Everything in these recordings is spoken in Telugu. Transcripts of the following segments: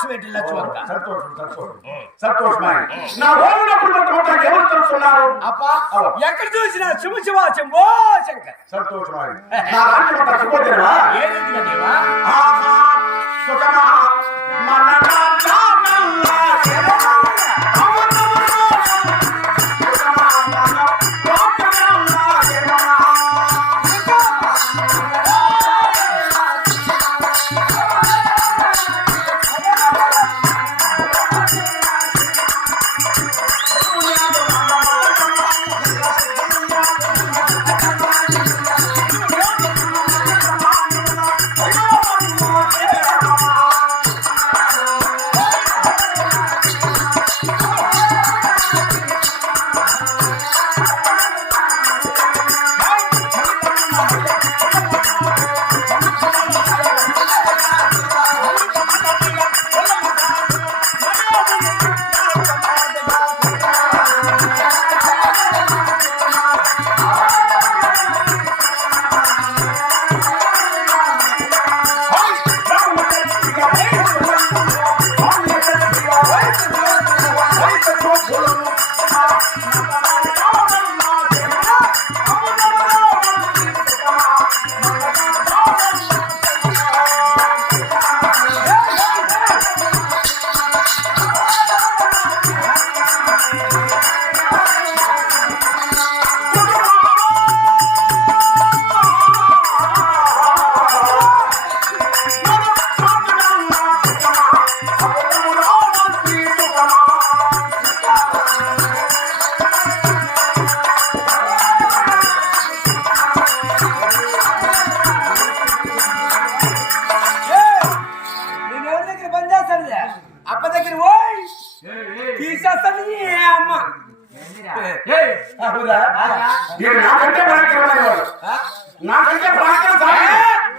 సంతోషం ఏంటి లక్ష్మక్క? సంతోషమే. నా రోజులకు ఎవరు తెలుస్తున్నారు? అప్పా ఎక్కడ చూసినా శివ శివ శంభో శంకర్. సంతోషమే. నా రాజ్యమంతా శుభోదయమా? ఏ రీతిగా దేవా? సుఖమా మన రాజ్యమల్లా శరణా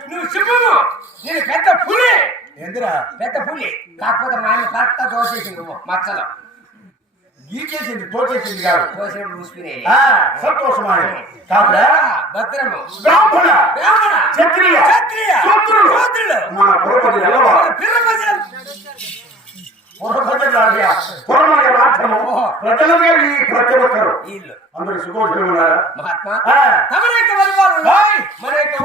నువ్వు చెప్పు. నేను పెద్ద పులి. ఎందురా పెద్ద పులి? కాకపోతే మా ఆయన కరెక్ట్ దోసేసింది మచ్చలో గీకేసింది, తోచేసింది కాదు. దోసేపు చూసుకునే సంతోషమాయ కాదా? భద్రము బ్రాహ్మణ క్షత్రియ శూద్రుడు మన పురపతి ప్రజలుగా ఈ ప్రతి ఒక్కరు అందరూ సుఖోషంగా ఉన్నారా? మహాత్మా తమరి యొక్క పరిపాలన మన యొక్క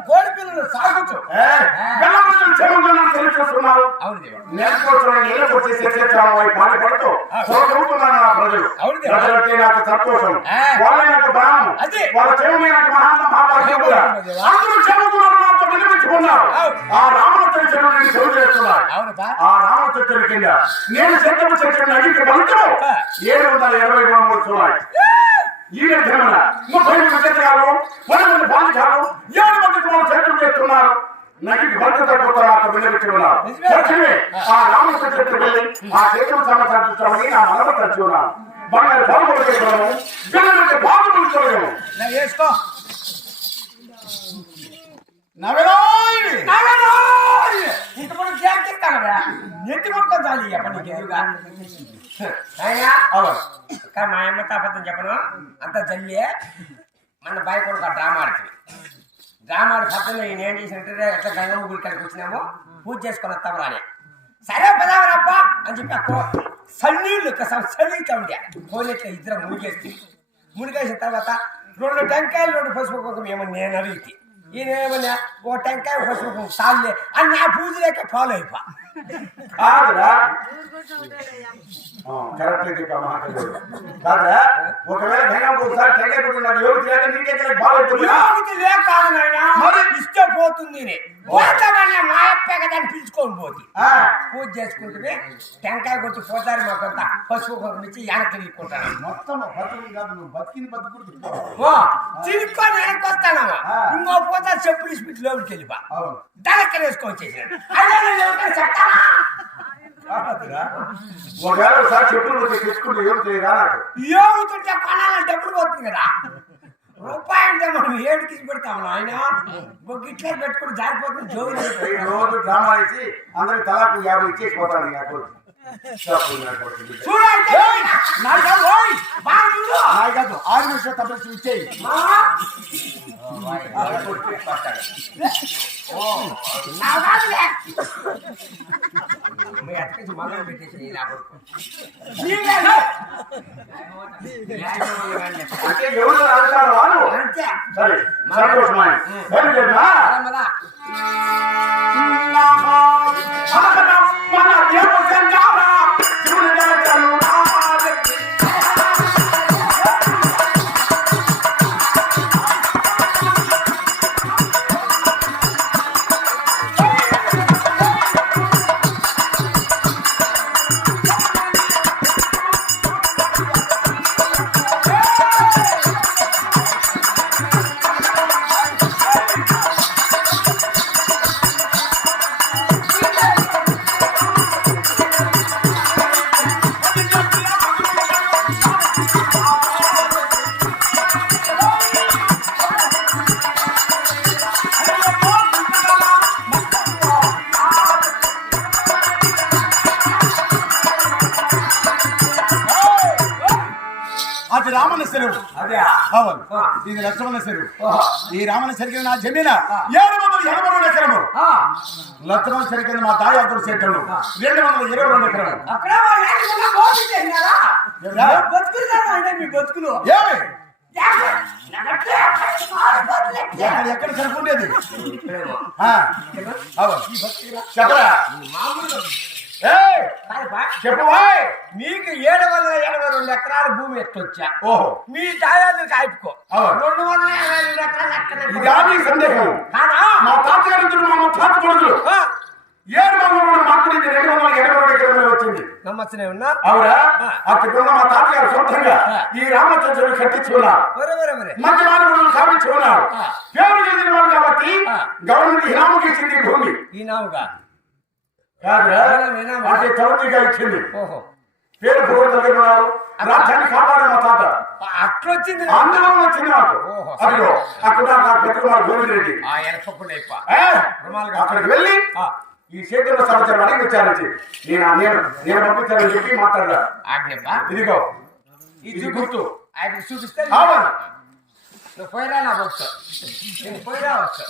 కోడి పిల్లలు సాగుతూ నాకు సంతోషం. వాళ్ళ యొక్క బ్రాహ్మణం వాళ్ళ చెవుని నాకు మహాత్మా ఆ రామచంద్రుడు నేను చెవు చేస్తున్నాను. ఆ రామచంద్రుడి కింద నేను చెట్టము చెట్టు అడిగి బలుతూ 723 ఈ విధంగా 30 చెట్టాలు 10 మంది బాలికలు 7 మందికి మనం చెట్లు చేస్తున్నారు. నగికి భర్త తగ్గుతారు వినిపించి ఉన్నారు. ఆ రామచంద్రుడికి వెళ్ళి ఆ చెట్టు సమాచారం నా మనవ తచ్చి ఉన్నాను. బంగారు బాబులు చేయగలము, పిల్లలకి బాబులు చేయగలము. వేసుకో ఇంతప్పుడు జాగ్రత్త నెత్తి కొట్టుకొని చాలి ఎప్పటికి ఎదురుగా. కానీ మా అమ్మ తాపత్రం చెప్పను అంత జల్లి మన బాయ్ కొడుకు డ్రామా ఆడుతుంది. డ్రామా ఆడి పక్కన నేను ఏం చేసినట్టు ఎట్లా గంగమ్మ గుడి కాడికి వచ్చినాము, పూజ చేసుకొని వస్తాము రాని. సరే పదావరప్ప అని చెప్పి అక్కో సన్నీళ్ళు సన్నీతా ఉండే పోలీట్లో ఇద్దరు మునిగేస్తే మునిగేసిన తర్వాత 2 టెంకాయలు 2 పసుపు కుక్కం ఏమో నేను అడిగితే ఈయన ఏమన్నా ఓ టెంకాయ పసుపు సాల్లే అని నా పూజలేక ఫాలో అయిపో. కాదురా కరెక్ట్ ఇది కాదురా ఒకవేళ గంగమ్మ ఒకసారి టెంకాయ కొట్టున్నాడు యోగి లేక నీకే బాగా యోగికి లేక కాదు నాయనా, మరి ఇస్తే పోతుంది మా అప్పే కదా అని పిలుచుకొని పోతి. పూజ చేసుకుంటే టెంకాయ కొట్టి పోతారు మాకంతా పసుపు కుంకుమ ఇచ్చి వెనక్కి తీసుకుంటాను. మొత్తం కాదు నువ్వు బతికిని బతుకుడు చిరుక్కొని వెనక్కి వస్తానమ్మా. ఇంకో పోతా చెప్పులు ఇస్పిట్ లోపలికి వెళ్ళిపా దళక్కన వేసుకొచ్చేసాడు. అదే చెప్తానా ఒకవేళ ఒకసారి చెప్పులు తెచ్చుకుంటే యోగి నాకు యోగుతుంటే కొనాలని డబ్బులు పోతుంది కదా. రూపాయి అంటే మనం ఏడుకి పెడతాము ఆయన గిట్లే పెట్టుకుని జారిపోతుంది. జోగి రోజు డ్రామా వేసి అందరికి తలాకు 50 ఇచ్చేసి పోతాడు తప్పి ఇచ్చేయి ఎవరు ఆడతారు వాళ్ళు సరే సంతోషమా అది రామన చెరువు. అదే అవును ఇది లక్ష్మణ చెరువు. ఈ రామన చెరువు నా జమీన 782 ఎకరము. లక్ష్మణ చెరువు మా దాయాదుడు చేతులు 222 ఎకరాలు. బతుకులు ఎక్కడ చెరుకుండేది చెప్పరా చెప్పవా మీకు 782 ఎకరాల భూమి ఎట్టొచ్చా? ఓహో మీ దాయాలు కాయపుకో 282 ఎకరాలు ఇది సందేహం కాదా? మా తాతగారు మా తాత కొడుకులు 700 మాట్లాడింది 222 ఎకరాలు వచ్చింది. నమ్మచ్చనే ఉన్నా అవునా? అక్కడ మా తాతగారు సొంతంగా ఈ రామచంద్రుడు కట్టించుకున్నారు. మంచి మానవులను స్థాపించుకున్నారు. పేరు చెందిన వాళ్ళు కాబట్టి గవర్నమెంట్ ఇనాముకి ఇచ్చింది భూమి. ఈనాముగా అంటే చౌదరిగా ఇచ్చింది. పేరు భూమిన్నారు రాజ్యాన్ని కాపాడు మా తాత అట్లొచ్చింది. అందులో వచ్చింది నాకు. అదిగో అక్కడ నా పెద్దకుమారు గోవిందరెడ్డి అక్కడికి వెళ్ళి ఈ సేద్యంలో సంవత్సరం అడిగి విచారించి నేను పంపించాలని చెప్పి మాట్లాడరా. ఇదిగో ఇది గుర్తు ఆయన చూపిస్తే అవును నువ్వు పోయిరా నా వచ్చు నేను పోయిరా వచ్చు